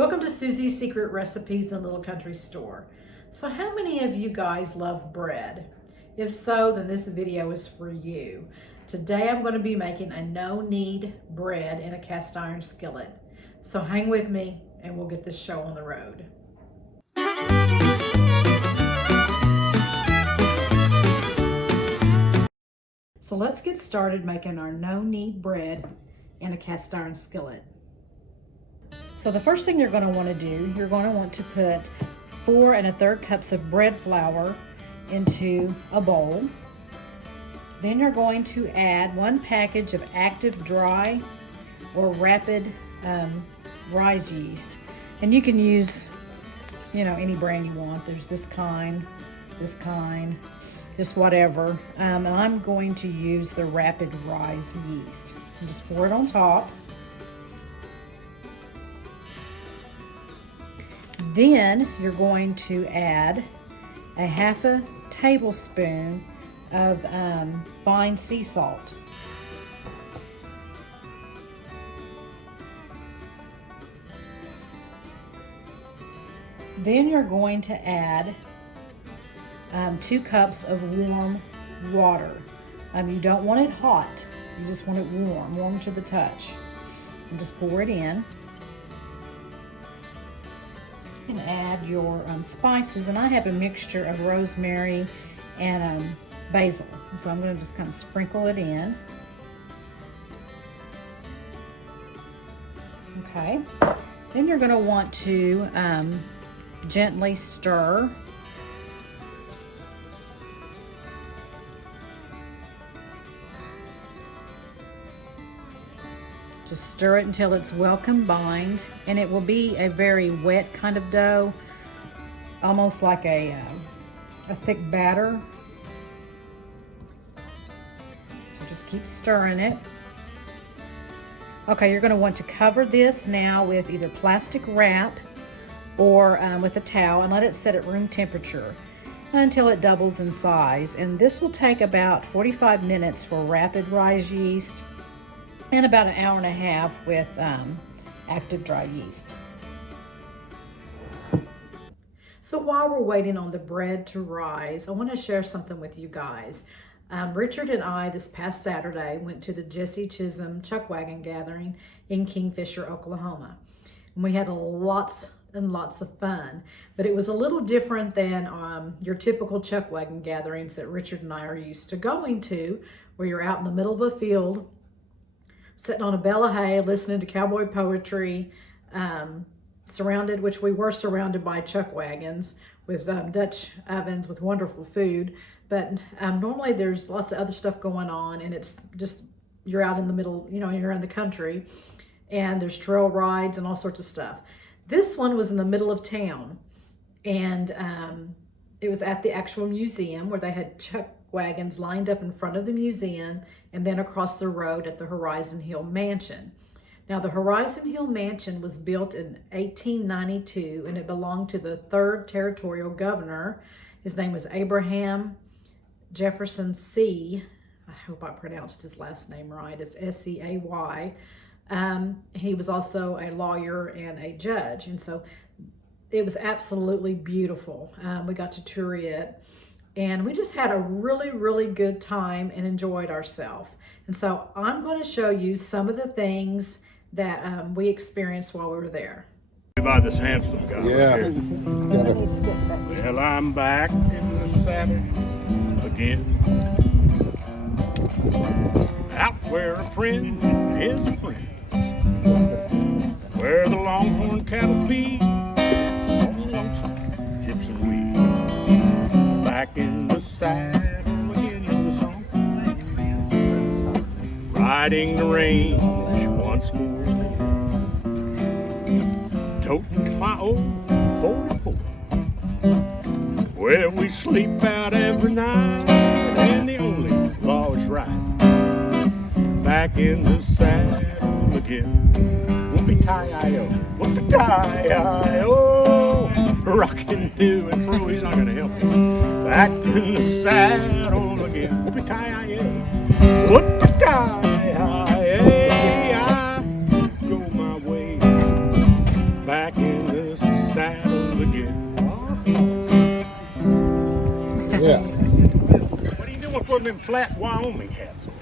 Welcome to Susie's Secret Recipes in Little Country Store. So how many of you guys love bread? If so, then this video is for you. Today I'm going to be making a no-knead bread in a cast iron skillet. So hang with me and we'll get this show on the road. So let's get started making our no-knead bread in a cast iron skillet. So the first thing you're going to want to do, you're going to want to put 4 1/3 cups of bread flour into a bowl. Then you're going to add 1 package of active dry or rapid rise yeast. And you can use, any brand you want. There's this kind, just whatever. And I'm going to use the rapid rise yeast. And just pour it on top. Then you're going to add a 1/2 tablespoon of fine sea salt. Then you're going to add 2 cups of warm water. You don't want it hot, you just want it warm to the touch. And just pour it in. And add your spices, and I have a mixture of rosemary and basil, so I'm going to just kind of sprinkle it in. Okay, then you're going to want to gently stir. Just stir it until it's well combined, and it will be a very wet kind of dough, almost like a thick batter. So just keep stirring it. Okay, you're going to want to cover this now with either plastic wrap or with a towel, and let it set at room temperature until it doubles in size. And this will take about 45 minutes for rapid rise yeast, and about 1.5 hours with active dry yeast. So while we're waiting on the bread to rise, I want to share something with you guys. Richard and I this past Saturday went to the Chisholm Chuckwagon gathering in Kingfisher, Oklahoma. And we had lots and lots of fun, but it was a little different than your typical Chuckwagon gatherings that Richard and I are used to going to, where you're out in the middle of a field, sitting on a bale of hay, listening to cowboy poetry, which we were surrounded by chuck wagons with Dutch ovens with wonderful food. But normally there's lots of other stuff going on, and it's just, you're out in the middle, you're in the country, and there's trail rides and all sorts of stuff. This one was in the middle of town, and it was at the actual museum where they had chuck wagons lined up in front of the museum and then across the road at the Horizon Hill Mansion. Now, the Horizon Hill Mansion was built in 1892, and it belonged to the 3rd territorial governor. His name was Abraham Jefferson C. I hope I pronounced his last name right. It's S-C-A-Y. He was also a lawyer and a judge, and so it was absolutely beautiful. We got to tour it, and we just had a really, really good time and enjoyed ourselves. And so I'm going to show you some of the things that we experienced while we were there. By this handsome guy here. Well, I'm back in the saddle again. Out where a friend is a friend. Where the longhorn cattle feed on the lonesome gypsy weed. Back in the saddle again in the song. Riding the range once more. Toting my old 44. Where we sleep out every night, and the only law is right. Back in the saddle again. Whoopie-tie-I-O, whoopie-tie-I-O. Rockin' to and fro, he's not gonna help me. Back in the saddle again. Whoopie-tie-I-O, whoopie-tie-I-O. I go my way. back in the saddle again. Yeah. What are you doing putting them flat Wyoming hats on?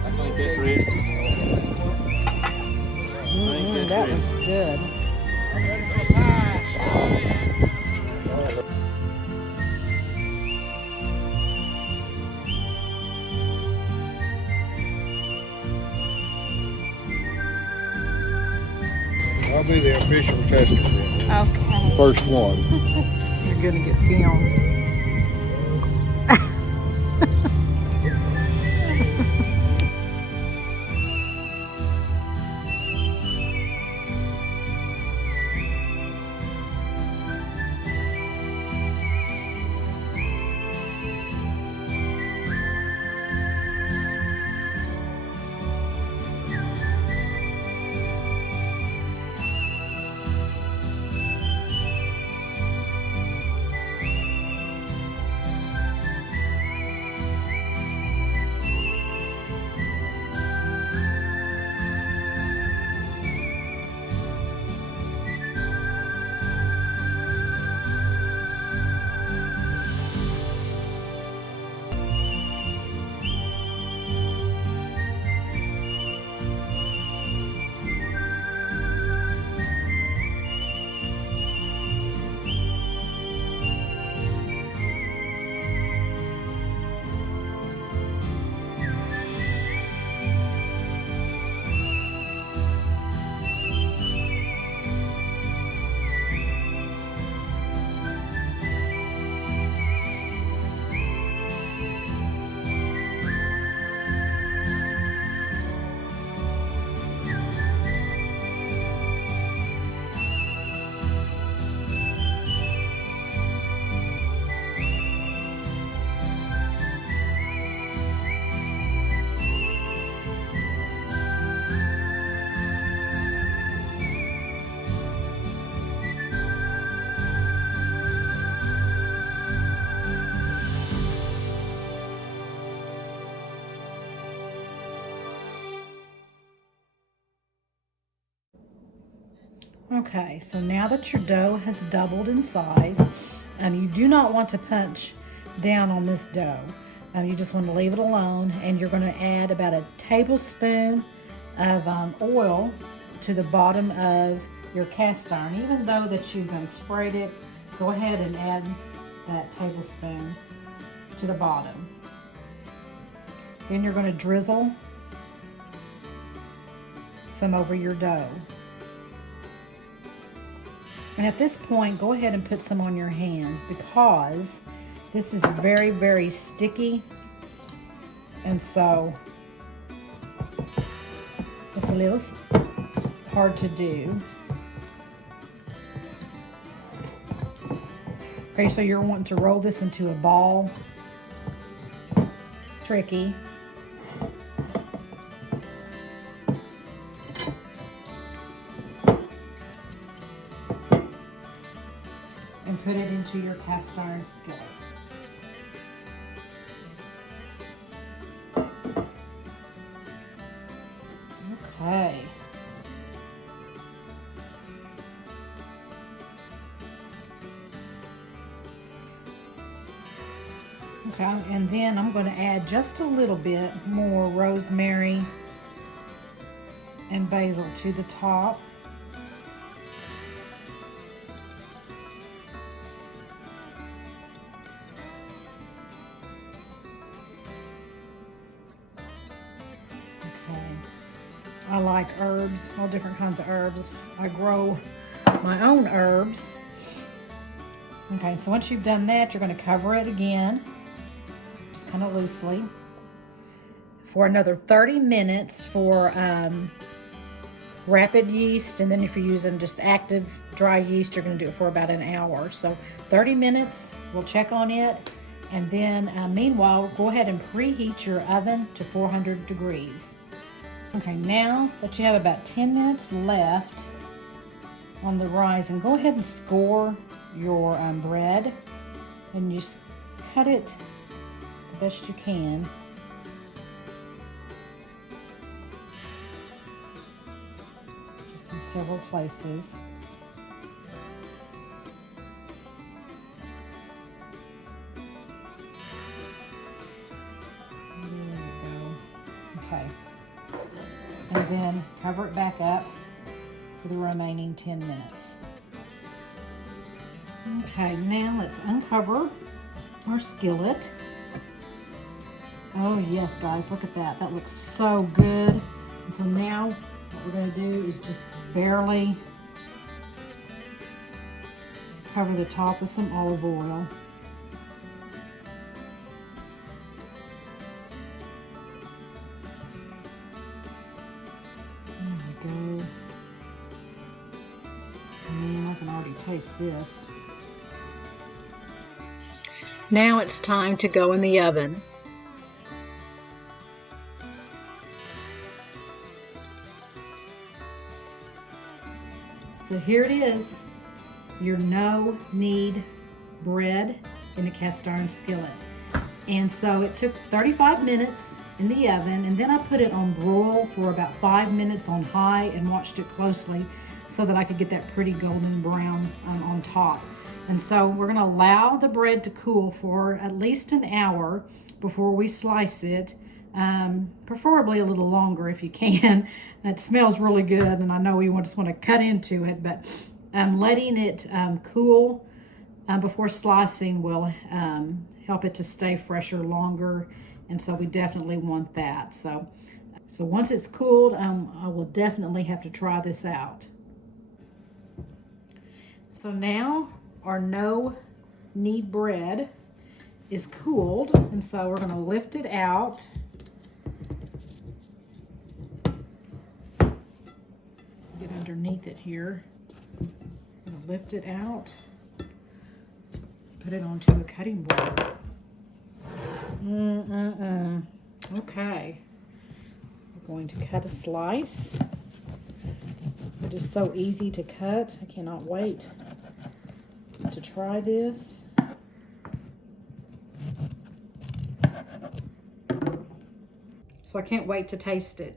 I think that's ready. That looks good. I'll be the official tester then. Okay. First one. You're gonna get filmed. Okay, so now that your dough has doubled in size, you do not want to punch down on this dough. You just want to leave it alone, and you're going to add about a tablespoon of oil to the bottom of your cast iron. Even though that you've sprayed it, go ahead and add that tablespoon to the bottom. Then you're going to drizzle some over your dough. And at this point, go ahead and put some on your hands because this is very, very sticky. And so it's a little hard to do. Okay, so you're wanting to roll this into a ball. Tricky. And put it into your cast iron skillet. Okay. Okay, and then I'm going to add just a little bit more rosemary and basil to the top. I like herbs, all different kinds of herbs. I grow my own herbs. Okay, so once you've done that, you're going to cover it again, just kind of loosely, for another 30 minutes for rapid yeast. And then if you're using just active dry yeast, you're going to do it for about an hour. So 30 minutes, we'll check on it. And then meanwhile, go ahead and preheat your oven to 400 degrees. Okay, now that you have about 10 minutes left on the rise, and go ahead and score your bread, and just cut it the best you can. Just in several places. There we go. Okay. And then cover it back up for the remaining 10 minutes. Okay, now let's uncover our skillet. Oh yes, guys, look at that. That looks so good. And so now what we're going to do is just barely cover the top with some olive oil. There we go. Man, I can already taste this. Now it's time to go in the oven. So here it is, your no-knead bread in a cast iron skillet. And so it took 35 minutes in the oven, and then I put it on broil for about 5 minutes on high and watched it closely so that I could get that pretty golden brown on top. And so we're going to allow the bread to cool for at least an hour before we slice it, preferably a little longer if you can. It smells really good, and I know you just want to cut into it, but letting it cool before slicing will help it to stay fresher longer, and so we definitely want that. So once it's cooled, I will definitely have to try this out. So now our no-knead bread is cooled, and so we're going to lift it out. Get underneath it here. I'm going to lift it out, put it onto a cutting board. Okay, we're going to cut a slice. It is so easy to cut. I cannot wait to try this. So I can't wait to taste it.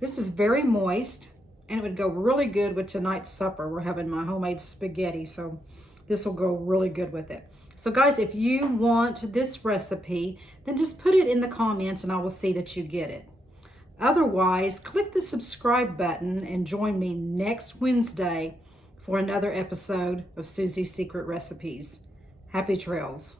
This is very moist, and it would go really good with tonight's supper. We're having my homemade spaghetti, so this will go really good with it. So guys, if you want this recipe, then just put it in the comments and I will see that you get it. Otherwise, click the subscribe button and join me next Wednesday for another episode of Susie's Secret Recipes. Happy trails.